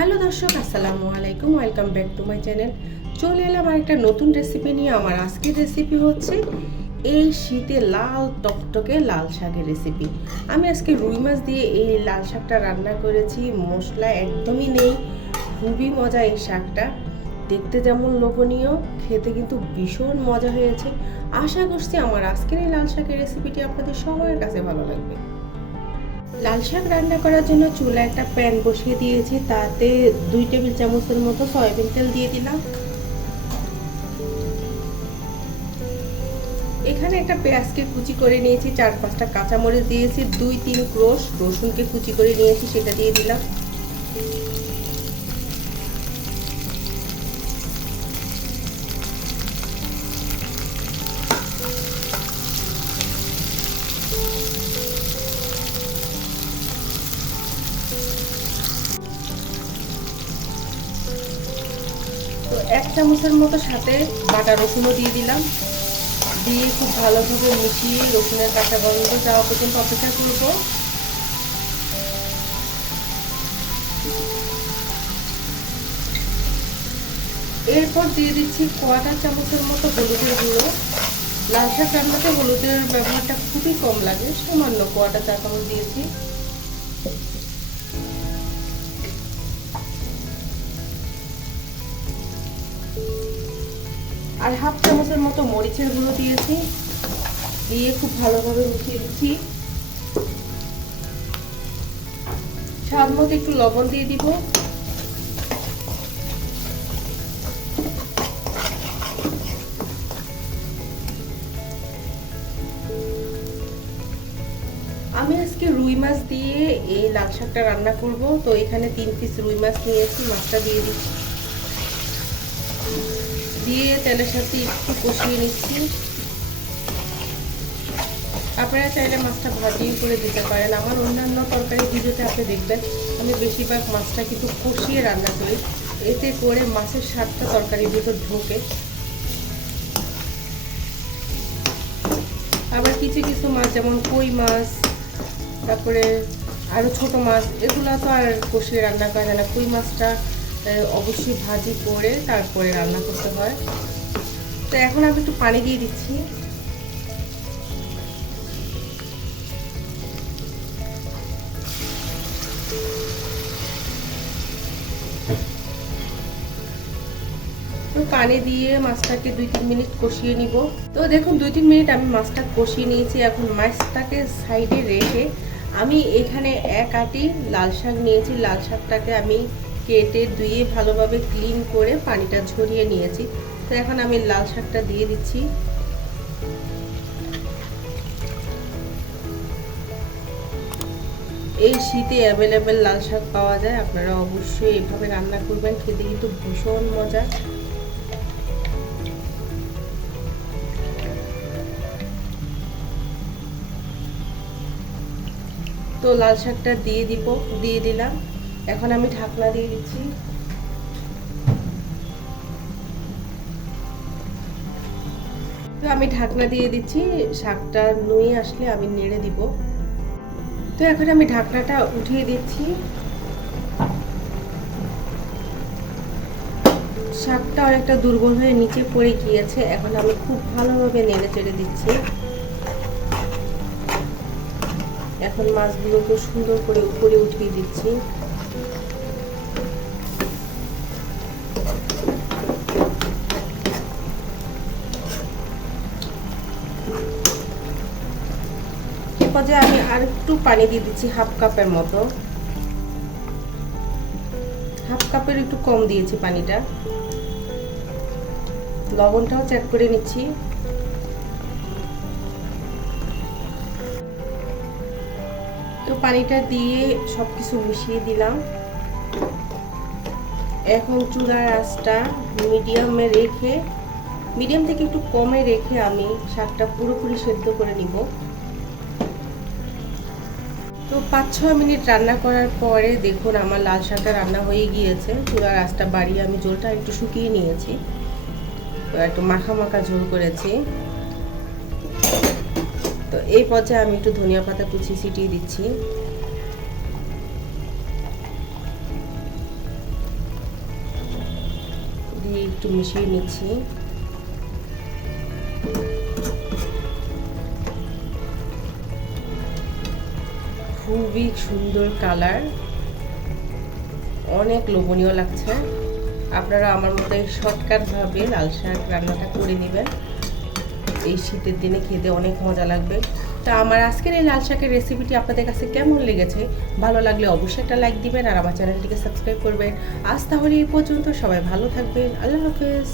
Hello দর্শক, আসসালামু আলাইকুম। Welcome back to my channel. চলে এলাম আরেকটা নতুন রেসিপি নিয়ে। আমার আজকের রেসিপি হচ্ছে এই শীতে লাল টকটকে লাল শাকের রেসিপি। আমি আজকে রুই মাছ দিয়ে এই লাল শাকটা রান্না করেছি। মশলা একদমই নেই, খুবই মজা এই শাকটা। দেখতে যেমন লোভনীয়, খেতে কিন্তু ভীষণ মজা হয়েছে। আশা করছি আমার আজকের এই লাল শাকের রেসিপিটি আপনাদের সবার কাছে ভালো লাগবে। লাল শাক রান্না করার জন্য চুলা একটা প্যান বসিয়ে দিয়েছি, তাতে 2 টেবিল চামচের মতো সয়াবিন তেল দিয়ে দিলাম। এখানে একটা পেঁয়াজকে কুচি করে নিয়েছি, 4-5টা কাঁচামরিচ দিয়েছি, 2-3 ক্রোশ রসুনকে কুচি করে নিয়েছি, সেটা দিয়ে দিলাম। তো 1 চামচের মতো সাথে বাটা রসুনও দিয়ে দিলাম। দিয়ে খুব ভালোভাবে মিশিয়ে রসুনের কাঁচা গন্ধ যাওয়া পর্যন্ত অপেক্ষা করব। এরপর দিয়ে দিচ্ছি 1/4 চামচের মতো হলুদের গুঁড়ো। লাল শাক রান্নাতে হলুদের ব্যবহারটা খুবই কম লাগে, সামান্য 1/4 চা চামচ দিয়েছি। আর 1/2 চামচের মতো মরিচের গুঁড়ো দিয়েছি। দিয়ে খুব ভালোভাবে মিশিয়ে দিচ্ছি। স্বাদ মতো একটু লবণ দিয়ে দিব। আমি আজকে রুই মাছ দিয়ে এই লাল শাকটা রান্না করব। তো এখানে 3 পিস রুই মাছ নিয়েছি, মাছটা দিয়ে দিচ্ছি। দিয়ে তেলের সাথে একটু কষিয়ে নিচ্ছি। আপনারা চাইলে মাছটা ভাজিও করে দিতে পারেন। আমার অন্যান্য তরকারি ভিডিওতে আপনি দেখবেন আমি বেশিরভাগ মাছটা কিন্তু কষিয়ে রান্না করি, এতে করে মাছের স্বাদটা তরকারির ভিতর ঢোকে। আবার কিছু কিছু মাছ যেমন কই মাছ, তারপরে আরও ছোট মাছ, এগুলো তো আর কষিয়ে রান্না করা যায় না। কই মাছটা অবশ্যই ভাজি করে তারপরে রান্না করতে হয়। তো এখন আমি একটু পানি দিয়ে দিচ্ছি। তো পানি দিয়ে মাছটাকে 2-3 মিনিট কষিয়ে নিব। তো দেখুন 2-3 মিনিট আমি মাছটা কষিয়ে নিয়েছি। এখন মাছটাকে সাইডে রেখে আমি এখানে 1 আটি লাল শাক নিয়েছি। লাল শাকটাকে আমি কেটে ধুয়ে ভালোভাবে ক্লিন করে পানিটা ঝরিয়ে নিয়েছি। তো এখন আমি লাল শাকটা দিয়ে দিচ্ছি। এই শীতে অ্যাভেলেবেল লাল শাক পাওয়া যায়, আপনারা অবশ্যই এভাবে রান্না করবেন, খেতে কিন্তু ভীষণ মজা। তো লাল শাকটা দিয়ে দিলাম। এখন আমি ঢাকনা দিয়ে দিচ্ছি। তো আমি ঢাকনা দিয়ে দিচ্ছি, শাকটা নুয়ে আসলে আমি নেড়ে দিব। তো এখন আমি ঢাকনাটা উঠিয়ে দিচ্ছি। শাকটা অনেকটা দুর্বল হয়ে নিচে পড়ে গিয়েছে, এখন আমি খুব ভালোভাবে নেড়ে চেড়ে দিচ্ছি। এখন মাছগুলোকে সুন্দর করে উপরে উঠিয়ে দিচ্ছি। এ পর্যায়ে আমি আর একটু পানি দিয়ে দিচ্ছি, 1/2 কাপের মতো। 1/2 কাপের একটু কম দিয়েছি পানিটা। লবণটাও চেক করে নিচ্ছি। তো পানিটা দিয়ে সবকিছু মিশিয়ে দিলাম। এখন চুলার আঁচটা মিডিয়াম থেকে একটু কমে রেখে আমি শাকটা পুরোপুরি সেদ্ধ করে নিব। তো 5-6 মিনিট রান্না করার পরে দেখুন আমার লাল শাকটা রান্না হয়ে গিয়েছে। চুলার আঁচটা বাড়িয়ে আমি ঝোলটা একটু শুকিয়ে নিয়েছি। তো একটু মাখা মাখা ঝোল করেছি। তো এই পর্যায়ে আমি একটু ধনিয়া পাতা কুচি ছিটিয়ে দিচ্ছি। একটু মিশিয়ে নিচ্ছি। খুবই সুন্দর কালার, অনেক লোভনীয় লাগছে। আপনারা আমার মতো শর্টকাটভাবে লাল শাক রান্নাটা করে নেবেন, এই শীতের দিনে খেতে অনেক মজা লাগবে। তা আমার আজকের এই লাল শাকের রেসিপিটি আপনাদের কাছে কেমন লেগেছে? ভালো লাগলে অবশ্যই একটা লাইক দিবেন আর আমার চ্যানেলটিকে সাবস্ক্রাইব করবেন। আজ তাহলে এই পর্যন্ত, সবাই ভালো থাকবেন, আল্লাহ হাফেজ।